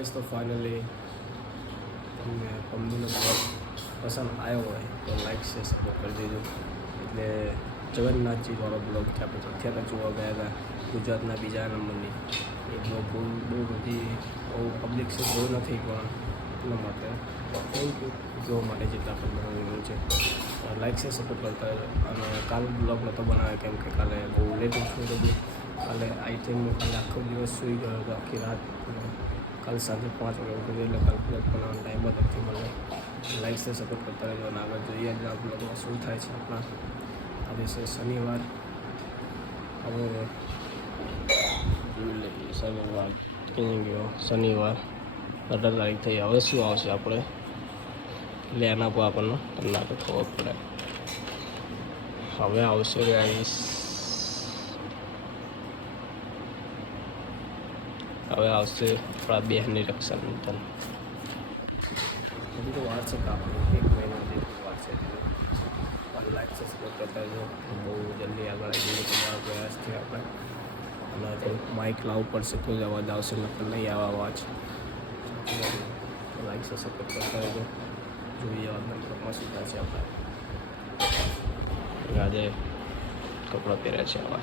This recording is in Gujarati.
ગાઈસ તો ફાઇનલી તમને પમ્મીનો બ્લોગ પસંદ આવ્યો હોય તો લાઈક શેર સપોર્ટ કરી દેજો. એટલે જગન્નાથજીવાળો બ્લોગ જે આપણે પ્રખ્યાત જોવા ગયા હતા ગુજરાતના બીજા નંબરની એ બ્લોગ બહુ બધી બહુ પબ્લિક છે બહુ નથી પણ એના માટે થેન્ક યુ જોવા માટે જેટલા પણ બનાવેલું છે. લાઈક શેર સપોર્ટ કરતા અને કાલ બ્લોગ નહોતો બનાવે કેમ કે કાલે બહુ લેટ ઉઠવું હતું. કાલે આઈ થિંક હું કાલે આખો દિવસ સૂઈ ગયો હતો આખી રાત. કાલે સાંજે 5 વાગે ઉઠી એટલે કાલે બ્લોગ બનાવવાનો ટાઈમ જ નથી મળે. લાઈક શેર સપોર્ટ કરતા રહેજો અને આગળ જોઈએ આ બ્લોગમાં શું થાય છે. આપણા આજે છે શનિવાર. હવે જોઈ લઈએ શનિવાર ક્યાં ગયો શનિવાર 18 તારીખ થઈ. હવે શું આવશે આપણે એટલે એના પર આપણને તમને તો ખબર પડે. હવે આવશે ગાઈસ હવે આવશે આપણા બહેનની રક્ષાબંધન. હજી તો વાર છે કાપની 1 મહિના જેટલી વાર છે. લાઈક છે સપોર્ટ કરતા જો બહુ જલ્દી આગળ આવી જઈએ તમારા પ્રયાસથી આપણે. અને થોડુંક માઇક લાવવું પડશે તો જ અવાજ આવશે નકર નહીં આવે અવાજ. લાઈક છે સપોર્ટ કરતા રહેજો. જોઈએ આગળ બ્લોગમાં શું થાય છે. આપણે આજે કપડાં પહેર્યા છે આવા